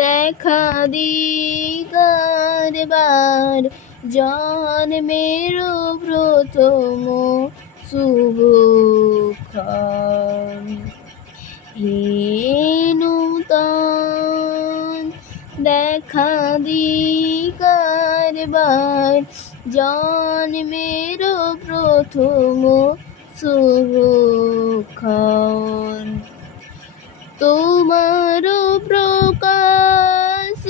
দেখা দিকারবার জন্মের প্রথম শুভক্ষণ। হে নূতন দেখা দিকারবার জন্মের প্রথম শুভক্ষণ। তোমার প্রকাশ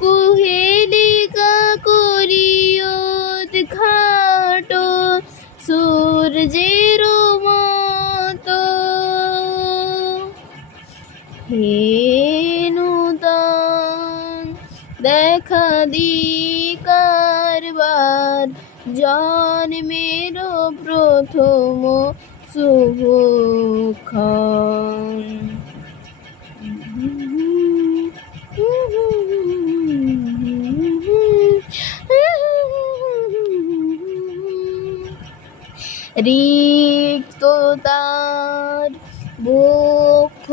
কুহেলিকা করিয়ত খাট সূর্যের মতো। হে নূতন দেখা দিকারবার জন্মের প্রথম শুভক্ষণ। রিক্ততার বক্ষ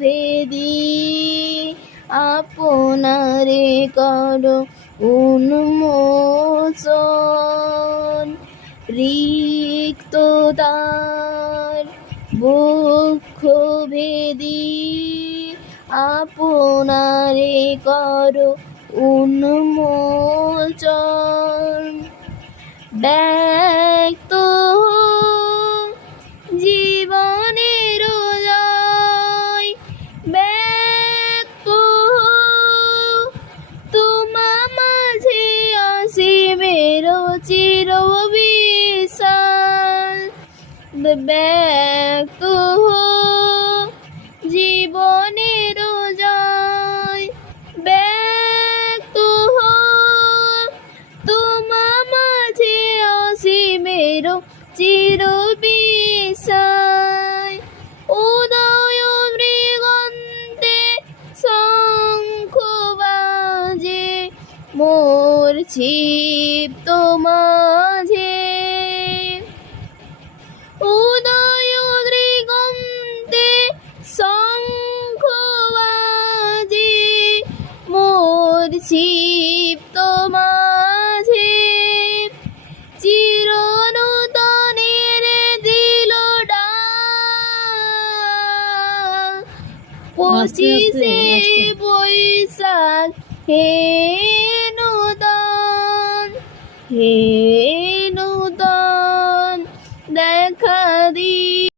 ভেদি আপনারে কর উন্মোচন। রিক্ততার বক্ষ ভেদি আপনারে কর উন্মোচন। ব্যক্ত জীবনের জয় ব্যক্ত তোমা মাঝে অসীমের চির বিশাল। ব্যক্ত জীবনের জয় ব্যক্ত তোমা মাঝে অসীমের চির বিশাল। উদয় মৃগন্তে শঙ্খ বাজে মোর ক্ষিপ্ত মাঝে। উদয় মৃগন্তে শঙ্খ বাজে মোর ক্ষিপ্ত মাঝে। চির নূতনের দিল ডাক 25শে বৈশাখ। হে নূতন হে